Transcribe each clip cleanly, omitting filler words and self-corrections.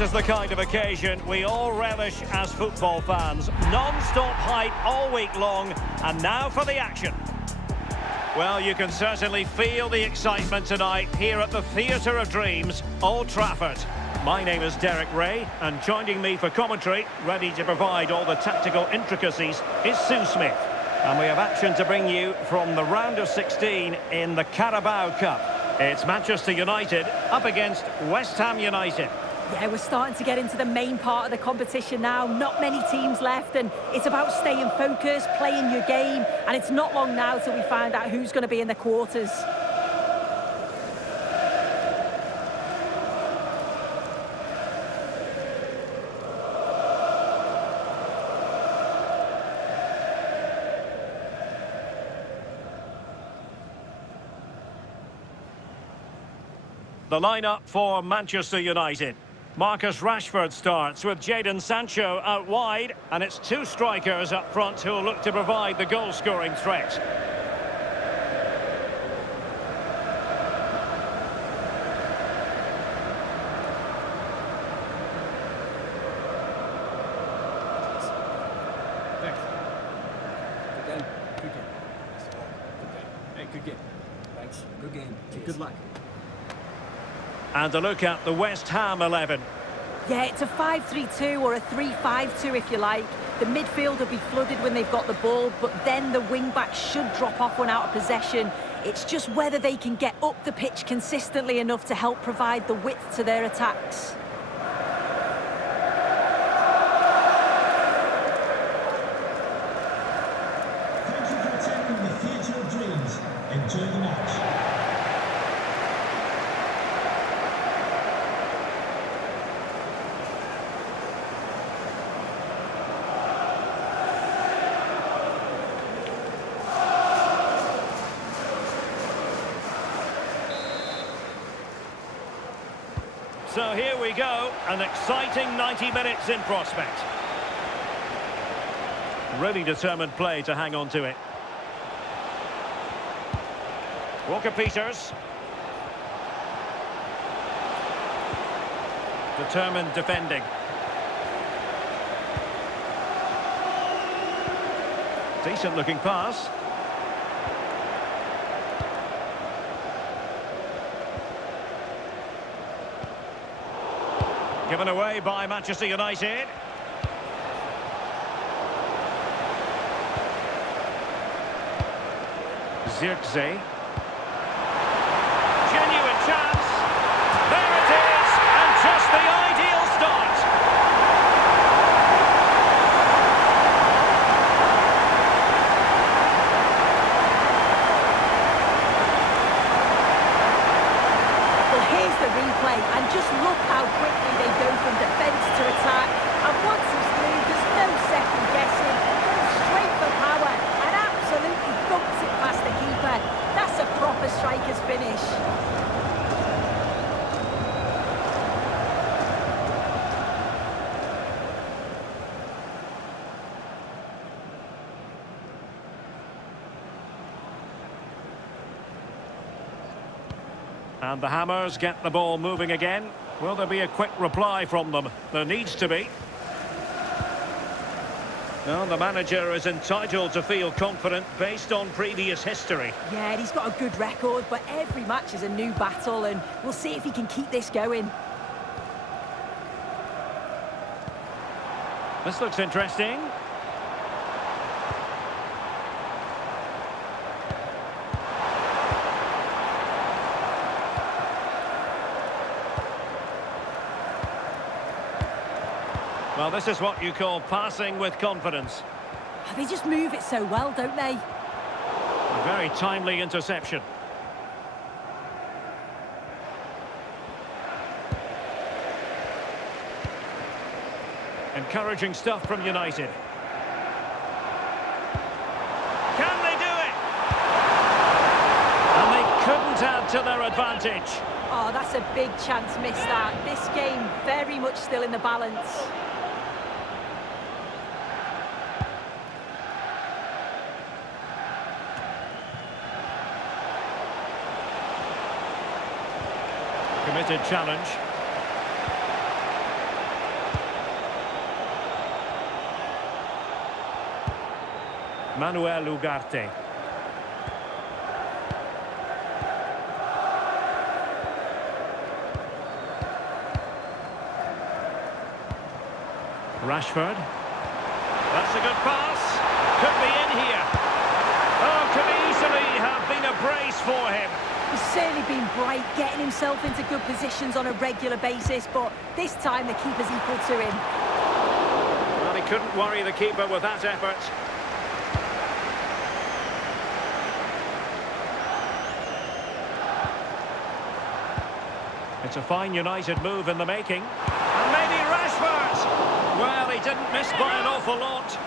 This is the kind of occasion we all relish as football fans. Non-stop hype all week long, and now for the action. Well, you can certainly feel the excitement tonight here at the Theatre of Dreams, Old Trafford. My name is Derek Ray, and joining me for commentary, ready to provide all the tactical intricacies, is Sue Smith. And we have action to bring you from the round of 16 in the Carabao Cup. It's Manchester United up against West Ham United. Yeah, we're starting to get into the main part of the competition now. Not many teams left, and it's about staying focused, playing your game, and it's not long now till we find out who's going to be in the quarters. The lineup for Manchester United. Marcus Rashford starts with Jadon Sancho out wide, and it's two strikers up front who will look to provide the goal-scoring threat. Thanks. Good game. Good game. Hey, good game. Thanks. Good game. Good luck. And a look at the West Ham 11. Yeah, it's a 5-3-2 or a 3-5-2 if you like. The midfield will be flooded when they've got the ball, but then the wing-backs should drop off when out of possession. It's just whether they can get up the pitch consistently enough to help provide the width to their attacks. Thank you for attending the Theatre of Dreams. Enjoy the match. So here we go, an exciting 90 minutes in prospect. Really determined play to hang on to it. Walker-Peters. Determined defending. Decent looking pass. Given away by Manchester United. Zirkzee. Genuine chance. There it is, and just the ideal start. Well, here's the replay, and just look how quickly they go from defence to attack. And once it's through, there's no second guessing. Goes straight for power and absolutely thumps it past the keeper. That's a proper striker's finish. And the Hammers get the ball moving again. Will there be a quick reply from them? There needs to be. Well, the manager is entitled to feel confident based on previous history. Yeah, he's got a good record, but every match is a new battle, and we'll see if he can keep this going. This looks interesting. Well, this is what you call passing with confidence. They just move it so well, don't they? A very timely interception. Encouraging stuff from United. Can they do it? And they couldn't add to their advantage. Oh, that's a big chance missed that. This game very much still in the balance. Committed challenge. Manuel Ugarte. Rashford. That's a good pass. Could be in here. Oh, could easily have been a brace for him. He's certainly been bright, getting himself into good positions on a regular basis, but this time the keeper's equal to him. Well, he couldn't worry the keeper with that effort. It's a fine United move in the making. And maybe Rashford! Well, he didn't miss by an awful lot.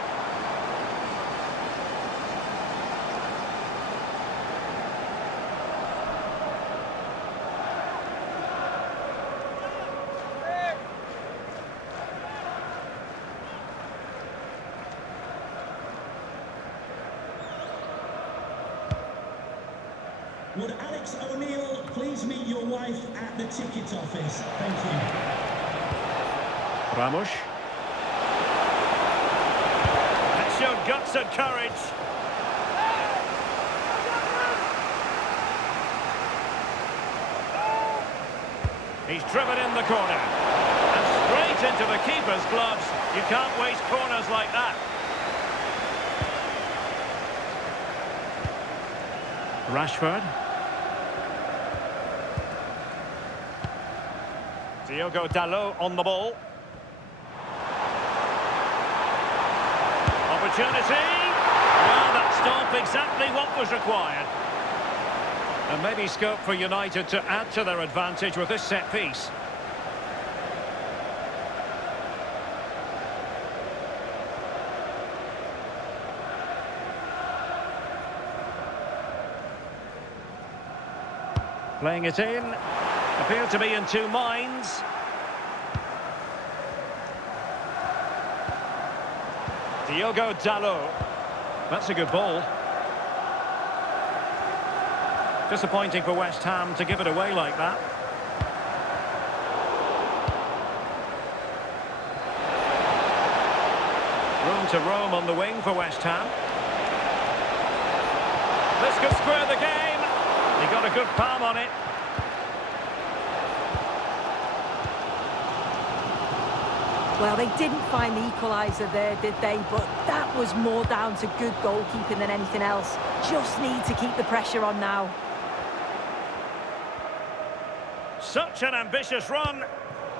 Would Alex O'Neill please meet your wife at the ticket office? Thank you. Ramos. That showed guts and courage. He's driven in the corner. And straight into the keeper's gloves. You can't waste corners like that. Rashford. Diogo Dalot on the ball. Opportunity. Well, that stop exactly what was required. And maybe scope for United to add to their advantage with this set piece. Playing it in. Appear to be in two minds. Diogo Dalot. That's a good ball. Disappointing for West Ham to give it away like that. Room to roam on the wing for West Ham. This could square the game. He got a good palm on it. Well, they didn't find the equaliser there, did they? But that was more down to good goalkeeping than anything else. Just need to keep the pressure on now. Such an ambitious run.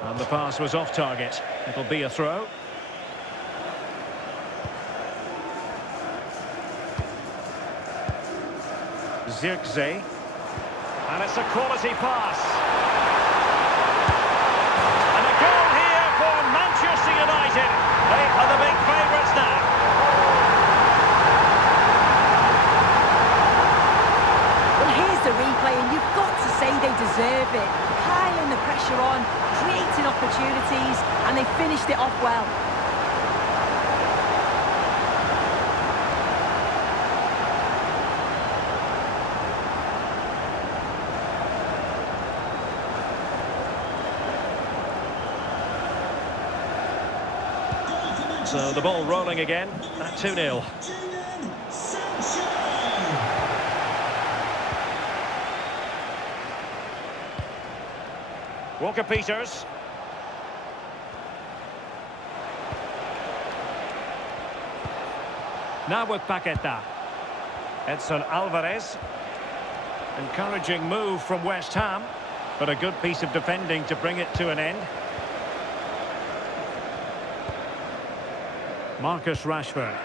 And the pass was off target. It'll be a throw. Zirkzee. And it's a quality pass. And a goal here for Manchester United. They are the big favourites now. Well, here's the replay, and you've got to say they deserve it. Piling the pressure on, creating opportunities, and they finished it off well. So the ball rolling again at 2-0. Walker-Peters. Now with Paqueta. Edson Alvarez. Encouraging move from West Ham, but a good piece of defending to bring it to an end. Marcus Rashford.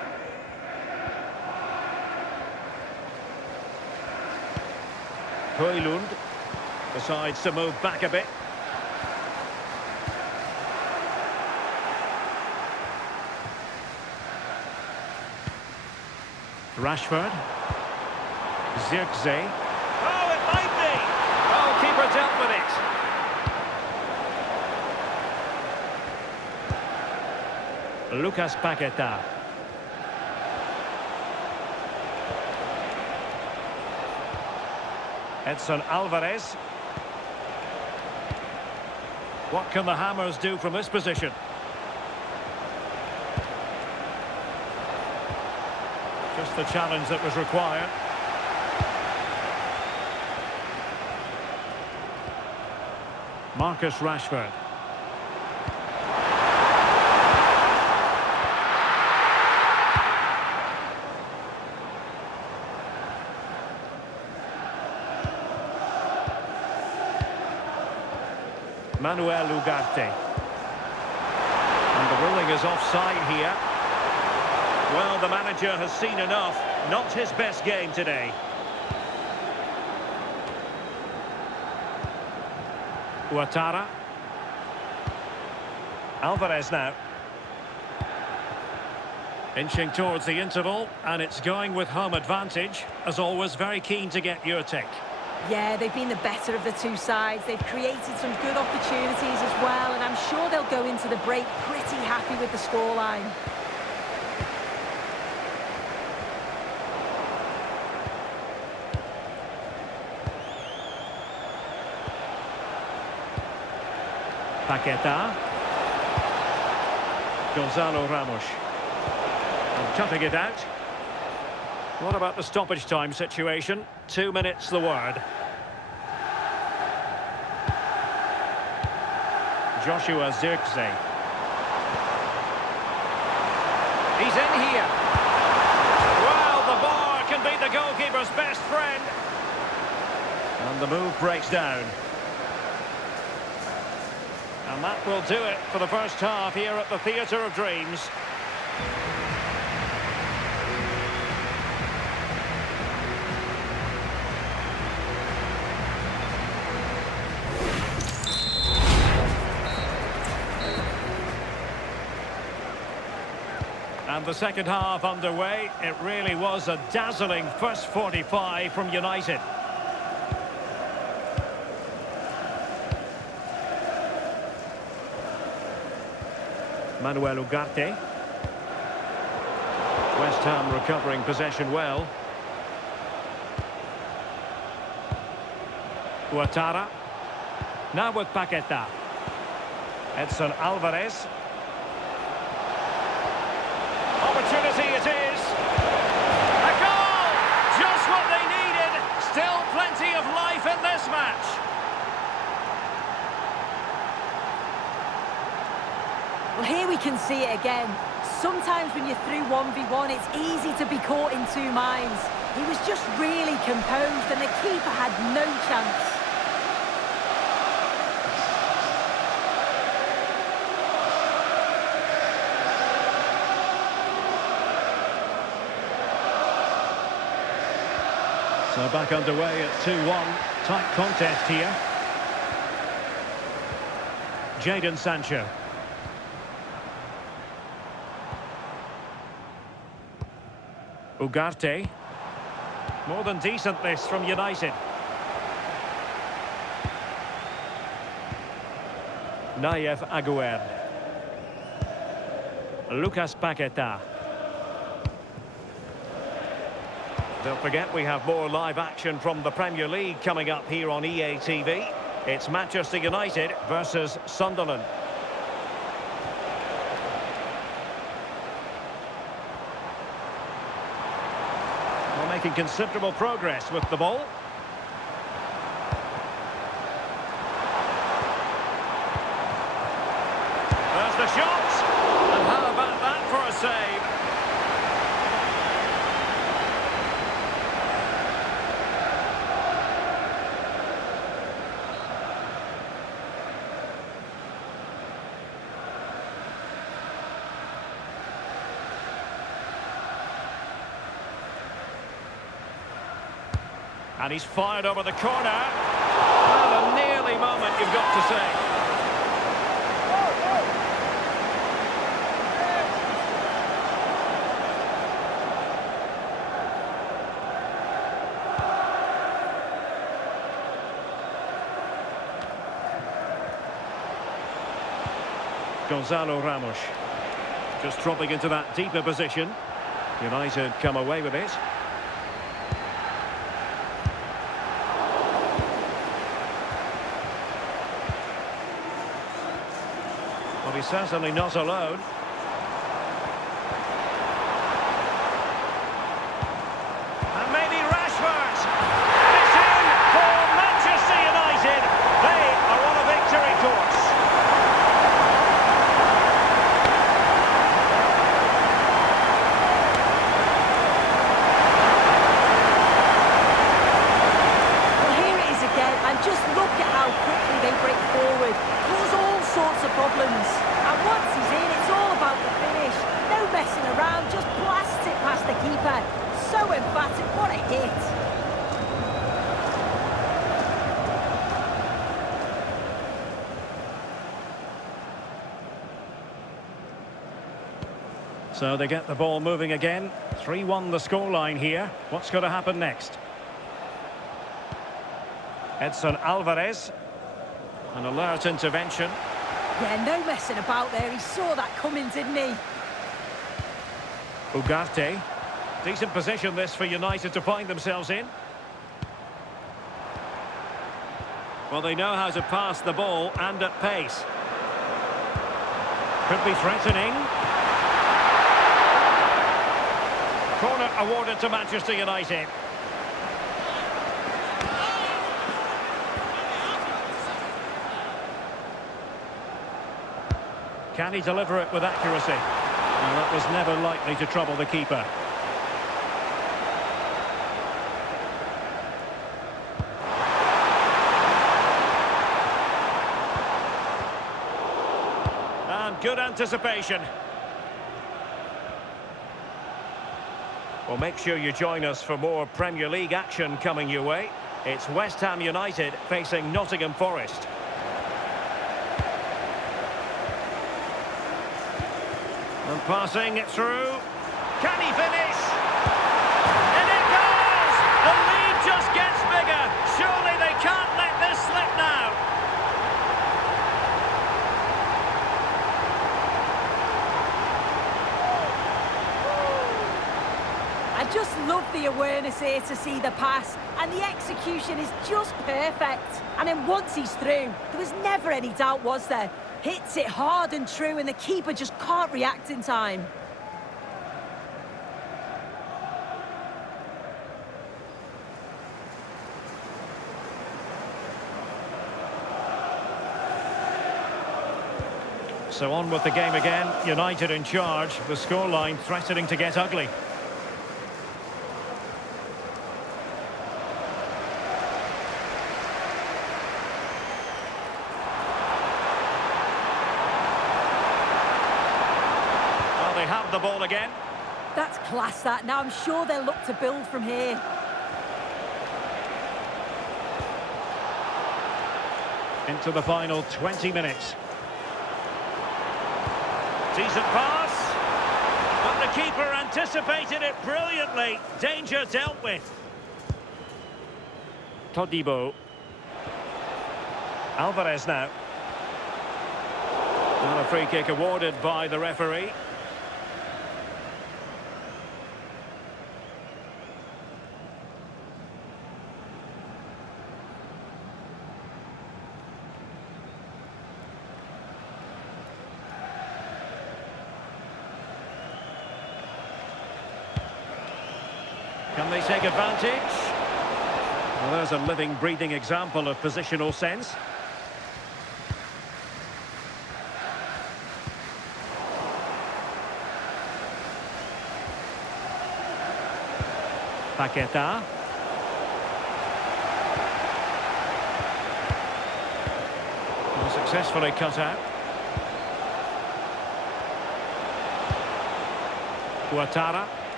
Højlund decides to move back a bit. Rashford. Zirkzee. Oh, it might be! Oh, keeper dealt with it. Lucas Paqueta. Edson Alvarez. What can the Hammers do from this position? Just the challenge that was required. Marcus Rashford. Manuel Ugarte. And the ruling is offside here. Well, the manager has seen enough. Not his best game today. Ouattara. Alvarez now. Inching towards the interval, and it's going with home advantage. As always, very keen to get your take. Yeah, they've been the better of the two sides. They've created some good opportunities as well, and I'm sure they'll go into the break pretty happy with the scoreline. Paqueta. Gonzalo Ramos. And cutting it out. What about the stoppage time situation? 2 minutes the word. Joshua Zirkzee. He's in here. Well, the bar can be the goalkeeper's best friend. And the move breaks down. And that will do it for the first half here at the Theatre of Dreams. And the second half underway. It really was a dazzling first 45 from United. Manuel Ugarte. West Ham recovering possession well. Ouattara. Now with Paqueta. Edson Alvarez. Opportunity it is. A goal! Just what they needed. Still plenty of life in this match. Well, here we can see it again. Sometimes when you're through 1v1, it's easy to be caught in two minds. He was just really composed and the keeper had no chance. So back underway at 2-1. Tight contest here. Jadon Sancho. Ugarte. More than decent this from United. Nayef Aguerd. Lucas Paqueta. Don't forget we have more live action from the Premier League coming up here on EA TV. It's Manchester United versus Sunderland. We're making considerable progress with the ball. There's the shot. And how about that for a save? And he's fired over the corner. Well, a nearly moment, you've got to say. Gonzalo Ramos. Just dropping into that deeper position. United come away with it. Well, he's certainly not alone. So they get the ball moving again. 3-1 the scoreline here. What's going to happen next? Edson Alvarez. An alert intervention. Yeah, no messing about there. He saw that coming, didn't he? Ugarte. Decent position this for United to find themselves in. Well, they know how to pass the ball and at pace. Could be threatening. Corner awarded to Manchester United. Can he deliver it with accuracy? Well, that was never likely to trouble the keeper. And good anticipation. Well, make sure you join us for more Premier League action coming your way. It's West Ham United facing Nottingham Forest. And passing it through. Can he finish? And it goes! The lead just gets bigger. Surely they can't let this slip now. I just love the awareness here to see the pass, and the execution is just perfect. And then once he's through, there was never any doubt, was there? Hits it hard and true, and the keeper just can't react in time. So on with the game again. United in charge. The scoreline threatening to get ugly. They have the ball again. That's class, that. Now I'm sure they'll look to build from here. Into the final 20 minutes. Decent pass. But the keeper anticipated it brilliantly. Danger dealt with. Todibo. Alvarez now. And a free kick awarded by the referee. Can they take advantage? Well, there's a living, breathing example of positional sense. Paqueta. Well, successfully cut out. Ouattara.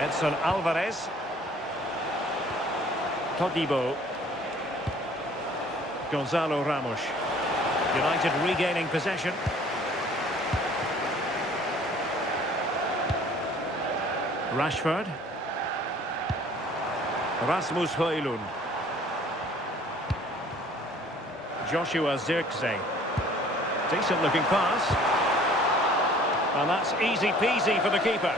Edson Alvarez. Todibo. Gonzalo Ramos. United regaining possession. Rashford. Rasmus Højlund. Joshua Zirkzee. Decent looking pass. And that's easy peasy for the keeper.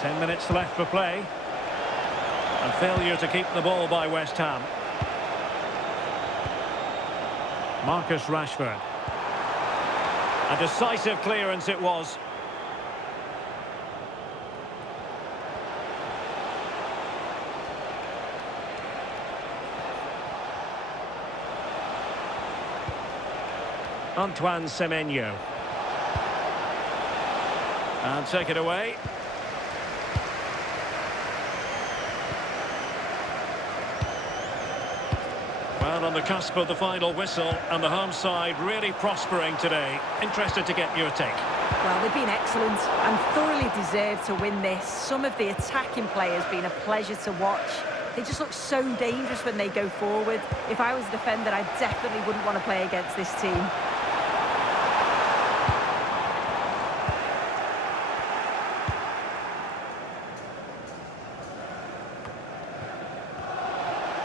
Ten minutes left for play. And failure to keep the ball by West Ham. Marcus Rashford. A decisive clearance it was. Antoine Semenyo. And take it away. Well, on the cusp of the final whistle, and the home side really prospering today. Interested to get your take. Well, they've been excellent and thoroughly deserved to win this. Some of the attacking players been a pleasure to watch. They just look so dangerous when they go forward. If I was a defender, I definitely wouldn't want to play against this team.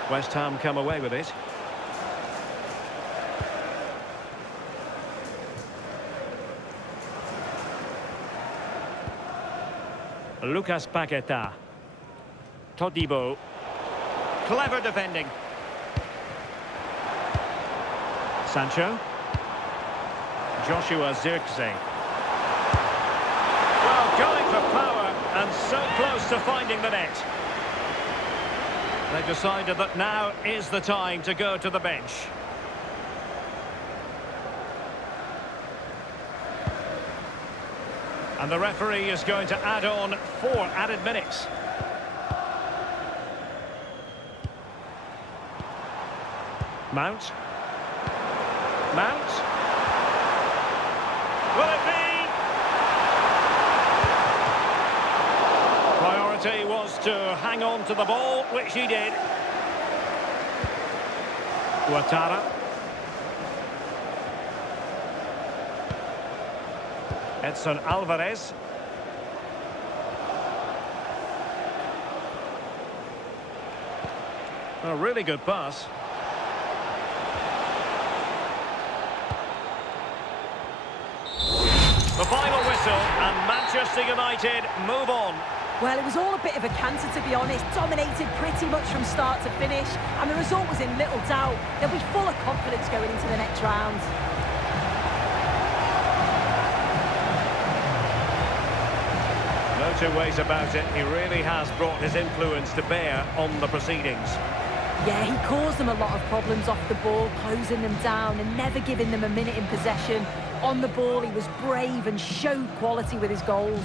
West Ham come away with it. Lucas Paqueta. Todibo. Clever defending. Sancho. Joshua Zirkzee. Well, going for power and so close to finding the net. They've decided that now is the time to go to the bench. And the referee is going to add on 4 added minutes. Mount. Mount. Will it be? Priority was to hang on to the ball, which he did. Ouattara. Edson Alvarez. A really good pass. The final whistle, and Manchester United move on. Well, it was all a bit of a canter, to be honest. Dominated pretty much from start to finish, and the result was in little doubt. They'll be full of confidence going into the next round. No two ways about it. He really has brought his influence to bear on the proceedings. Yeah, he caused them a lot of problems off the ball, closing them down and never giving them a minute in possession. On the ball, he was brave and showed quality with his goals.